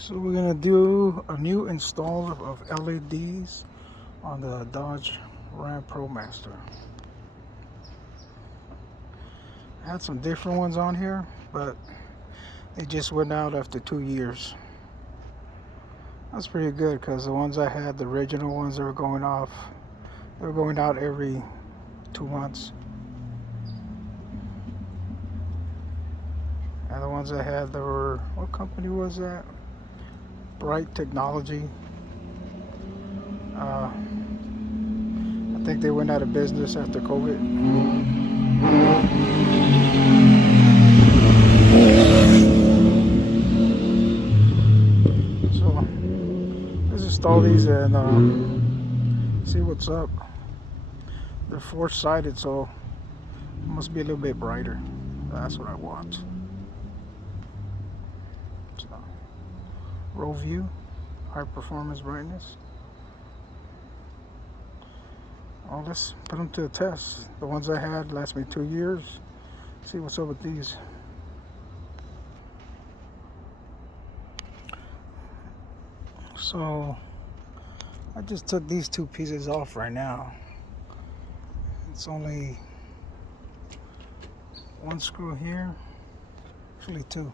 So we're gonna do a new install of LEDs on the Dodge Ram Promaster. I had some different ones on here, but they just went out after 2 years. That's pretty good because the ones I had, the original ones, they were going off. They were going out every 2 months. And the ones I had, they were, what company was that? Bright Technology. I think they went out of business after COVID. So let's install these and see what's up. They're four-sided, so it must be a little bit brighter. That's what I want. So, row view, high performance brightness. Well, let's put them to the test. The ones I had last me 2 years. See what's up with these. So I just took these two pieces off right now. It's only one screw here, actually two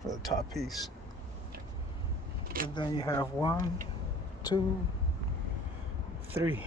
for the top piece. And then you have 1, 2, 3.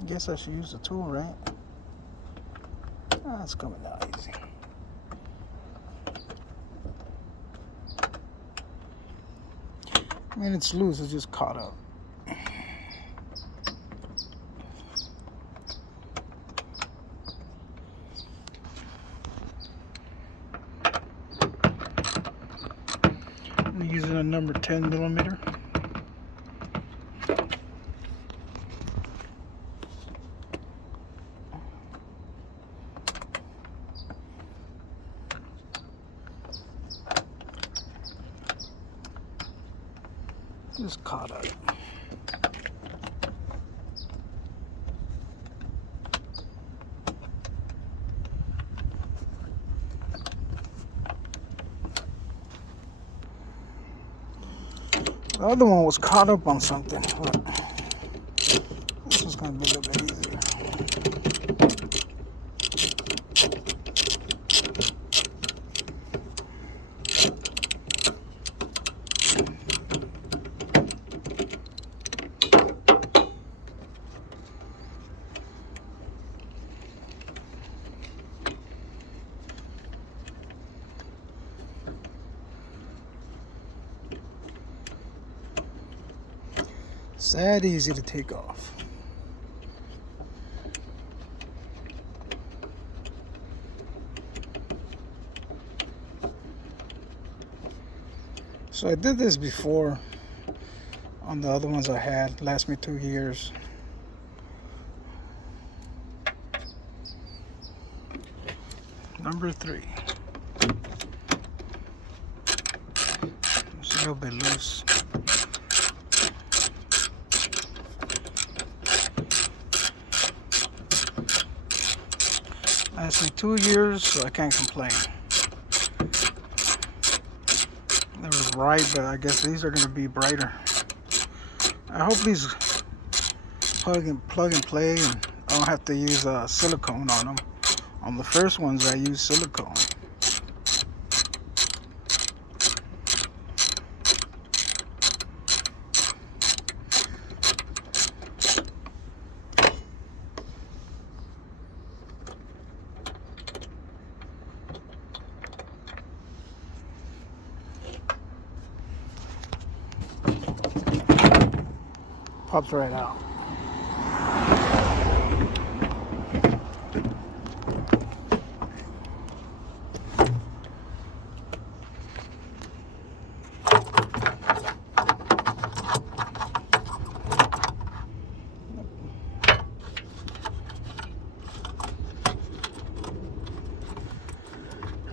I guess I should use the tool, right? It's coming out easy. I mean, it's loose, it's just caught up. I'm using a number 10 millimeter. Just caught up. The other one was caught up on something, but this one's gonna be a little bit easier. It's that easy to take off. So I did this before on the other ones I had, last me 2 years. Number 3. It's a little bit loose. Last me 2 years, so I can't complain. They were bright, but I guess these are going to be brighter. I hope these plug and play, and I don't have to use silicone on them. On the first ones, I used silicone. Pops right out.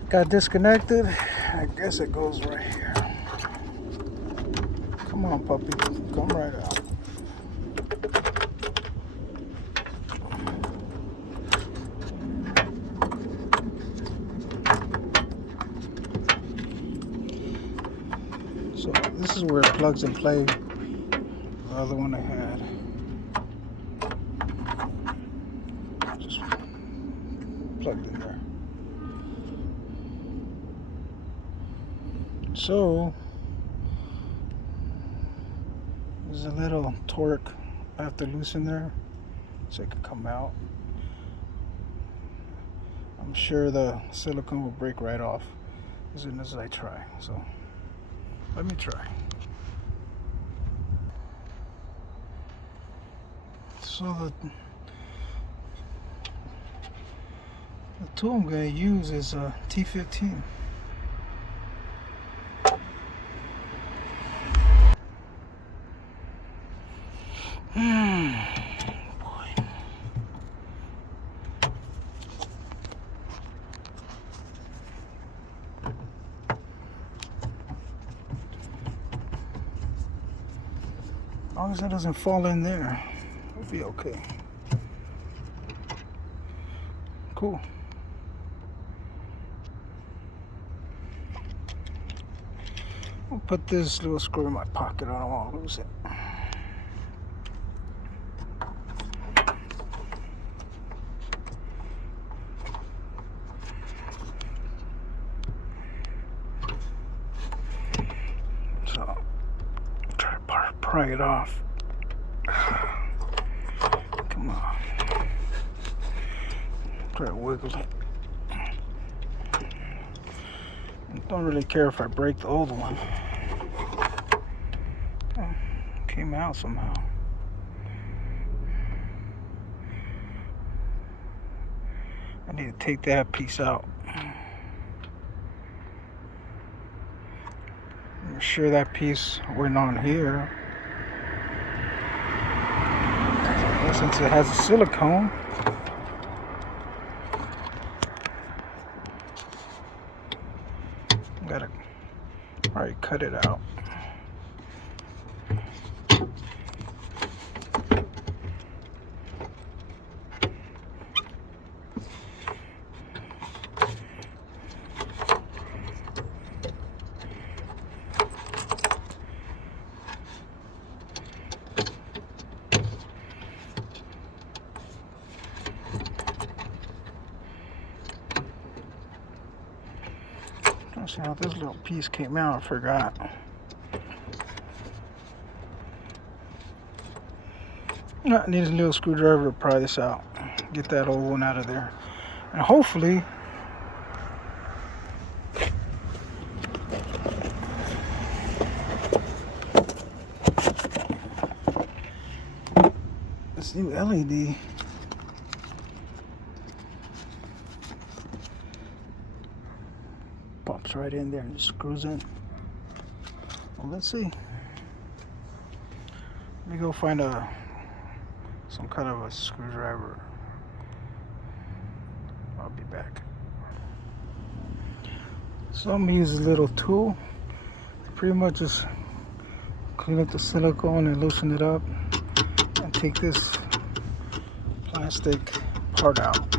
Got disconnected. I guess it goes right here. Come on, puppy. Come right out. So this is where it plugs and play. The other one I had. Just plugged in there. So there's a little torque I have to loosen there so it can come out. I'm sure the silicone will break right off as soon as I try. So let me try. So the tool I'm going to use is a T15. Boy. As long as it doesn't fall in there, it'll be okay. Cool. I'll put this little screw in my pocket. I don't want to lose it. So try to pry it off. Come on. Try to wiggle it. Don't really care if I break the old one. Oh, came out somehow. I need to take that piece out. I'm sure that piece went on here. Since it has a silicone. Gotta probably cut it out. See how this little piece came out, I forgot. I need a little screwdriver to pry this out. Get that old one out of there. And hopefully this new LED pops right in there and just screws in. Well, let's see. Let me go find some kind of a screwdriver. I'll be back. So I'm gonna use a little tool. Pretty much just clean up the silicone and loosen it up, and take this plastic part out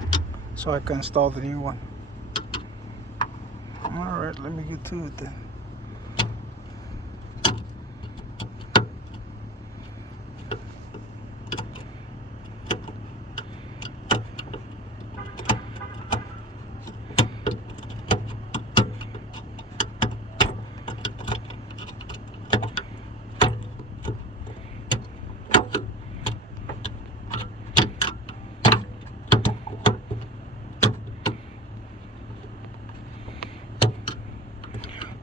so I can install the new one. Alright, let me get to it then.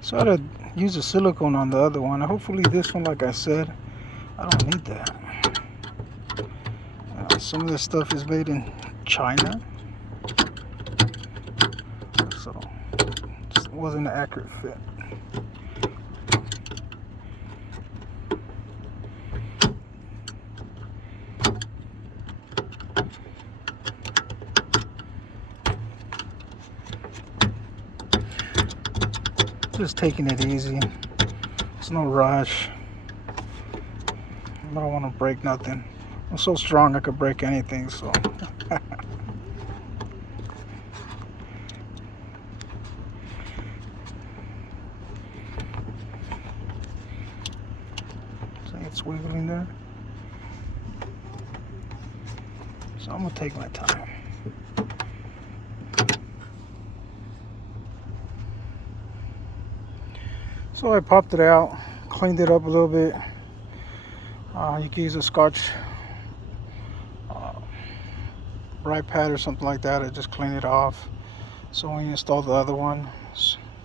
So I had to use a silicone on the other one. Hopefully this one, like I said, I don't need that. Some of this stuff is made in China, so it wasn't an accurate fit. Just taking it easy. There's no rush. I don't want to break nothing. I'm so strong I could break anything, so. See, it's wiggling there. So I'm gonna take my time. So I popped it out, cleaned it up a little bit. You can use a Scotch Brite pad or something like that, or just clean it off. So when you install the other one,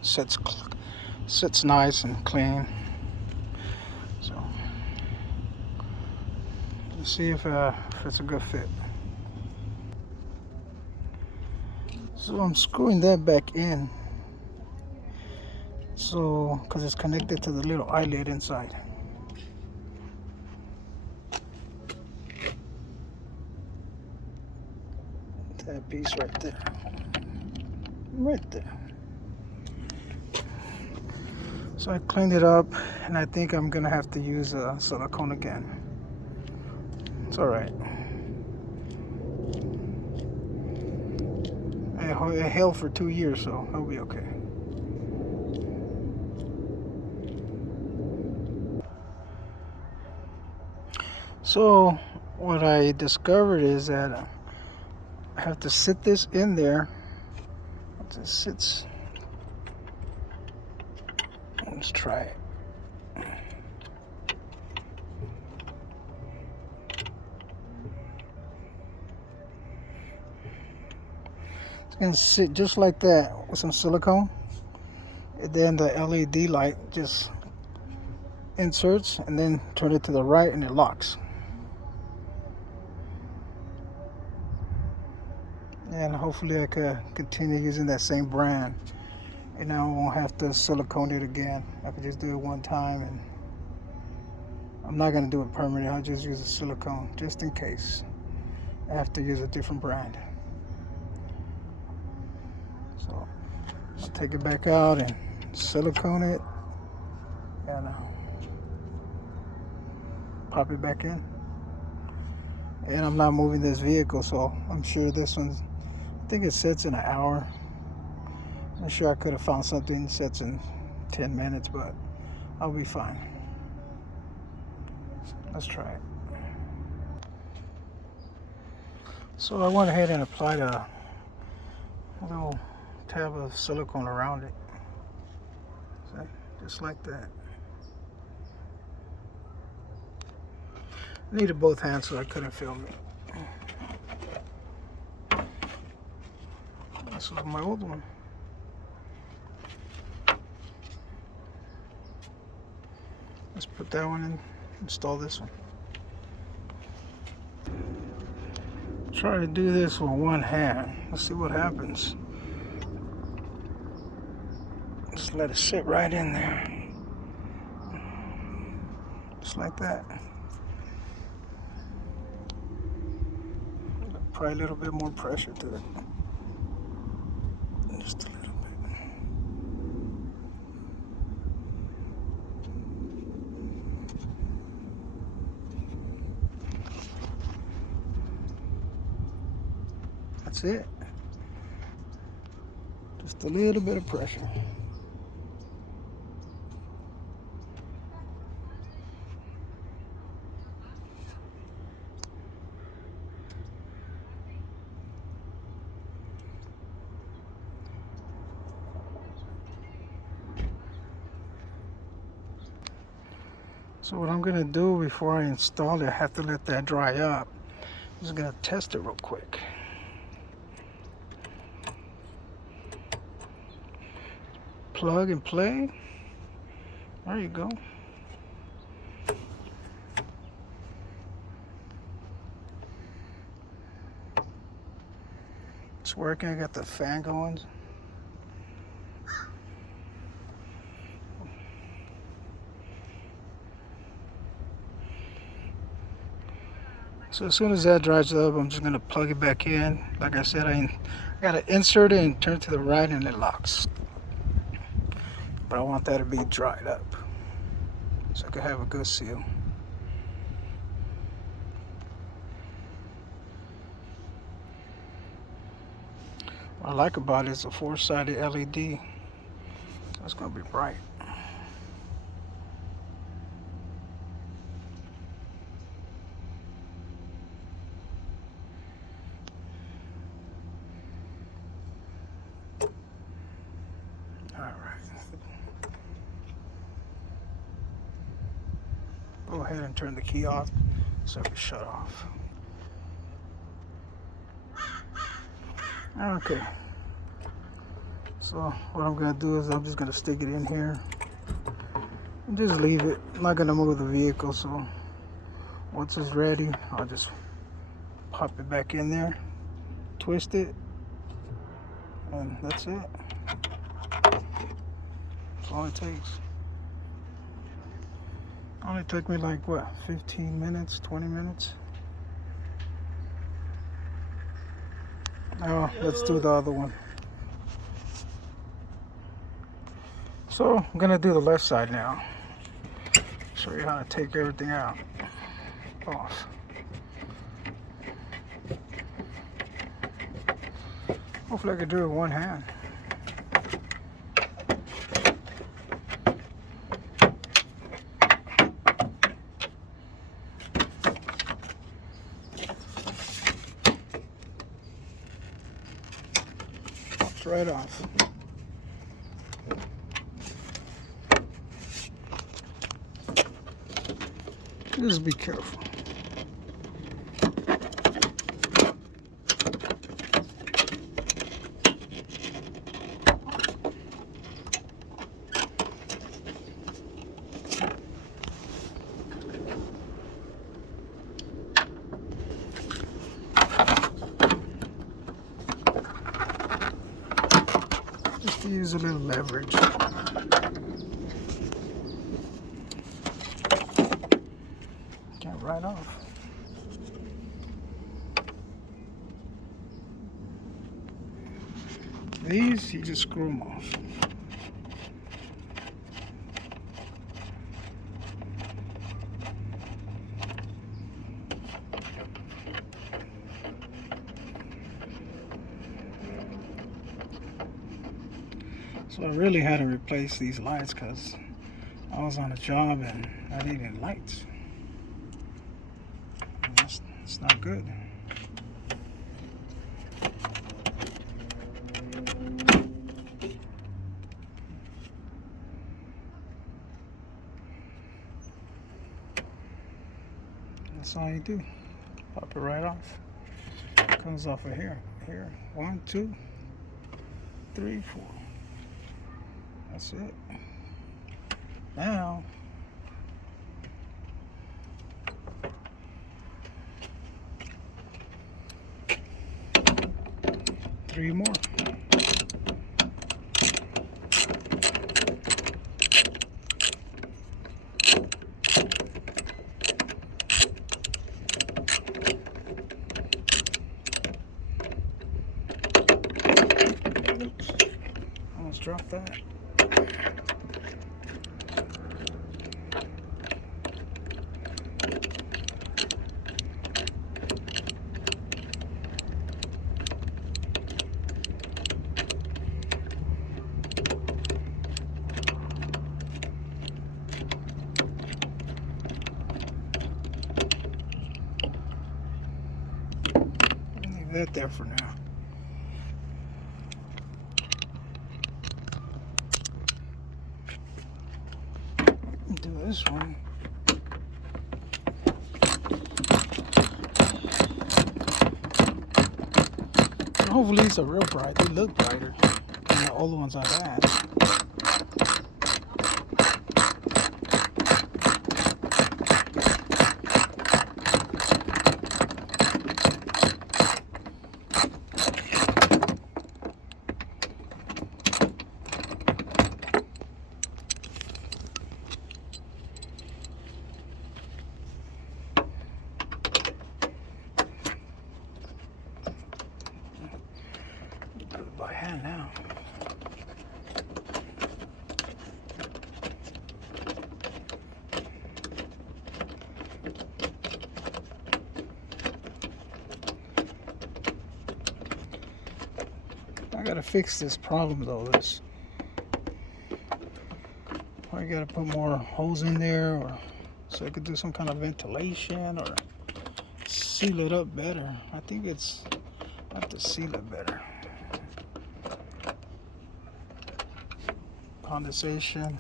sits nice and clean. So let's see if it's a good fit. So I'm screwing that back in. So, because it's connected to the little eyelid inside. That piece right there. Right there. So I cleaned it up, and I think I'm gonna have to use silicone again. It's alright. It held for 2 years, so it'll be okay. So what I discovered is that I have to sit this in there. It sits. Let's try it. It's gonna sit just like that with some silicone, and then the LED light just inserts, and then turn it to the right, and it locks. And hopefully I could continue using that same brand, and I won't have to silicone it again. I could just do it one time, and I'm not going to do it permanent. I'll just use a silicone just in case I have to use a different brand. So I'll take it back out and silicone it, and pop it back in. And I'm not moving this vehicle, so I'm sure this one's, I think it sets in an hour. I'm sure I could have found something that sets in 10 minutes, but I'll be fine. Let's try it. So I went ahead and applied a little tab of silicone around it. See? Just like that. I needed both hands so I couldn't film it. This was my old one. Let's put that one in, install this one. Try to do this with one hand. Let's see what happens. Just let it sit right in there. Just like that. Probably a little bit more pressure to it. Just a little bit. That's it. Just a little bit of pressure. So what I'm gonna do before I install it, I have to let that dry up. I'm just gonna test it real quick. Plug and play. There you go. working. I got the fan going. So as soon as that dries up, I'm just gonna plug it back in. Like I said, I gotta insert it and turn it to the right and it locks. But I want that to be dried up so I can have a good seal. What I like about it is a 4-sided LED. That's gonna be bright. Go ahead and turn the key off so it can shut off. Okay. So what I'm gonna do is I'm just gonna stick it in here and just leave it. I'm not gonna move the vehicle, so once it's ready, I'll just pop it back in there, twist it, and that's it. That's all it takes. Only took me like what, 15 minutes, 20 minutes. Now let's do the other one. So I'm gonna do the left side now. Show you how to take everything out, off. Hopefully I can do it with one hand. Pops right off. Just be careful. Just to use a little leverage. Right off. These, you just screw them off. So I really had to replace these lights because I was on a job and I needed lights. It's not good. That's all you do. Pop it right off. Comes off of here. Here. 1, 2, 3, 4. That's it. Now, three more. Oops. Almost dropped that. Leave that there for now. Do this one. And hopefully these are real bright. They look brighter than the old ones I've had. fan now. I gotta fix this problem though. I gotta put more holes in there, or so I could do some kind of ventilation or seal it up better. I think I have to seal it better. Condensation.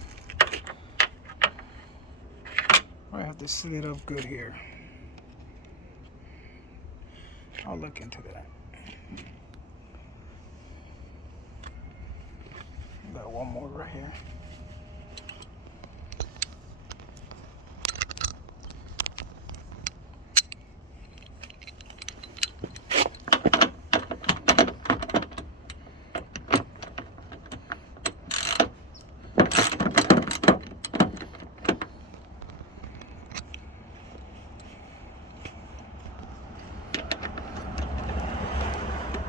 I have to seal it up good here. I'll look into that. Got one more right here.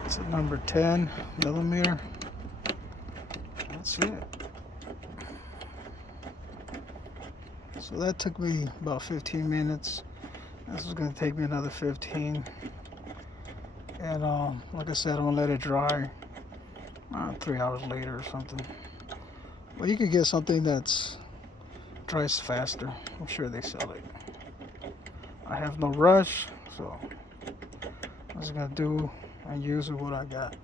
It's a number 10 millimeter. That's it. So that took me about 15 minutes. This is going to take me another 15. And like I said, I'm going to let it dry 3 hours later or something. Well, you could get something that's dries faster. I'm sure they sell it. I have no rush, so I'm just going to do and use what I got.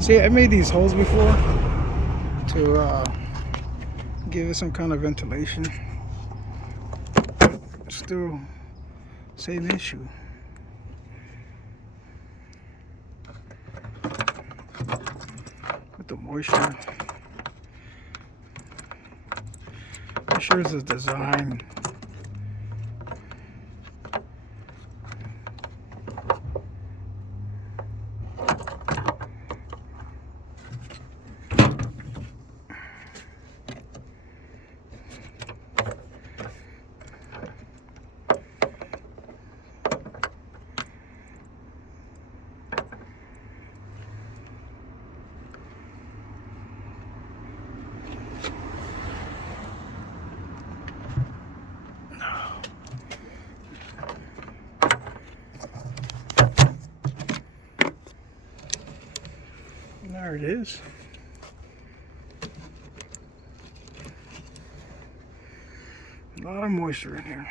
See, I made these holes before to give it some kind of ventilation. Still, same issue. With the moisture. I'm sure it's a design. There it is. A lot of moisture in here.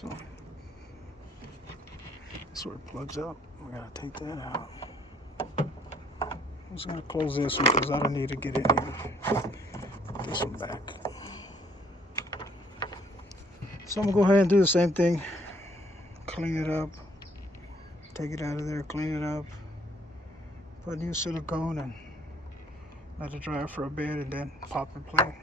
So that's where it plugs up. We gotta take that out. I'm just going to close this one because I don't need to get in here. Put this one back. So I'm going to go ahead and do the same thing. Clean it up. Take it out of there, clean it up. Put new silicone and let it dry for a bit and then pop and play.